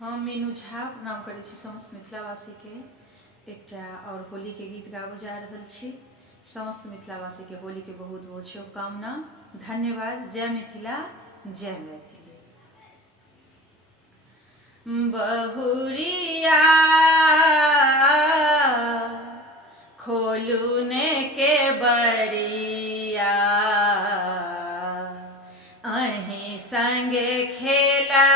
हम मीनू झा प्रणाम करै छी समस्त मिथिलावासी के एकटा और होली के गीत गाबऽ जा रहल छी। समस्त मिथिलावासी के होली के बहुत बहुत शुभकामना। धन्यवाद। जय मिथिला, जय मैथिली। बहुरिया खोलू ने के बरिया, अहीं संगे खेला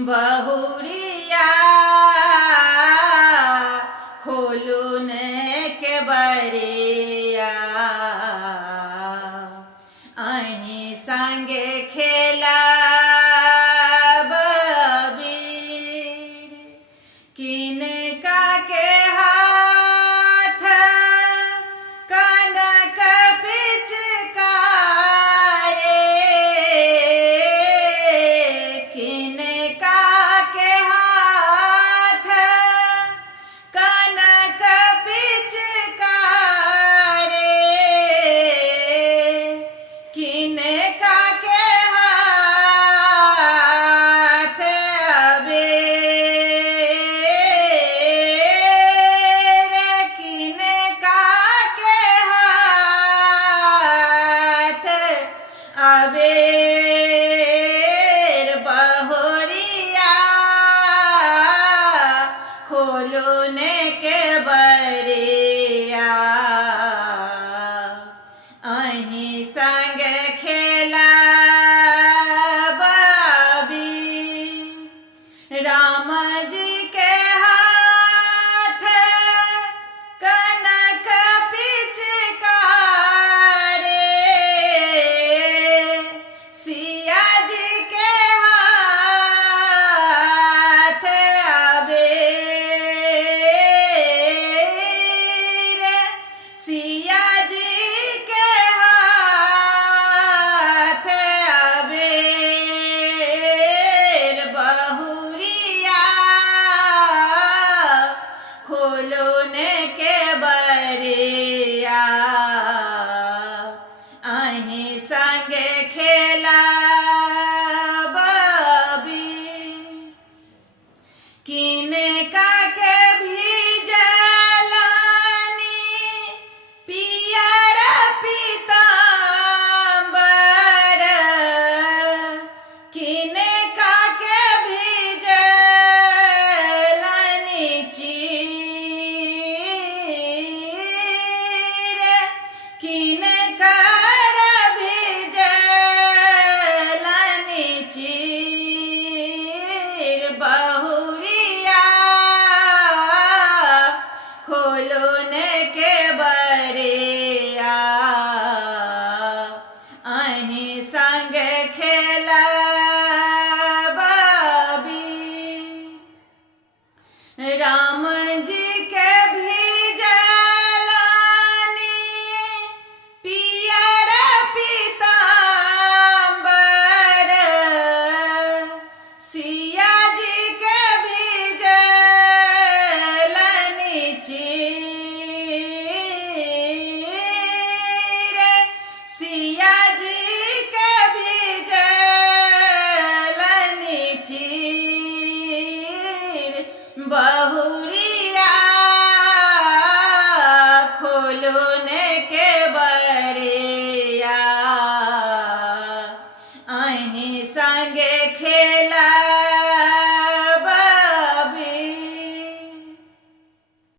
बहुरिया खोलू ने के बरिया, अहीं संगे खेला किनका के हाथ कनक पिचकारी, किनका के हाथ कनक पिचकारी, किनका के हाथ अबेर बहुरिया खोलू ने के बरिया, अहीं संग खेला राम जी के हाथ कनक पिचकारी, सिया जी के हाथ अबेर, सिया जी के हाथ अबेर बहुरिया खोलू ने के बरिया, अहीं संगे खेला किनका के भीजलानी पियर पीतांबर, किनका के भीजलानी चीर, किनका भीजलानी चीर बहुरिया खोलू ने के बरिया, अहीं संग खेला राम जी के भीजलानी पियर पीतांबर, सिया जी के भीजलानी चीर, सिया जी के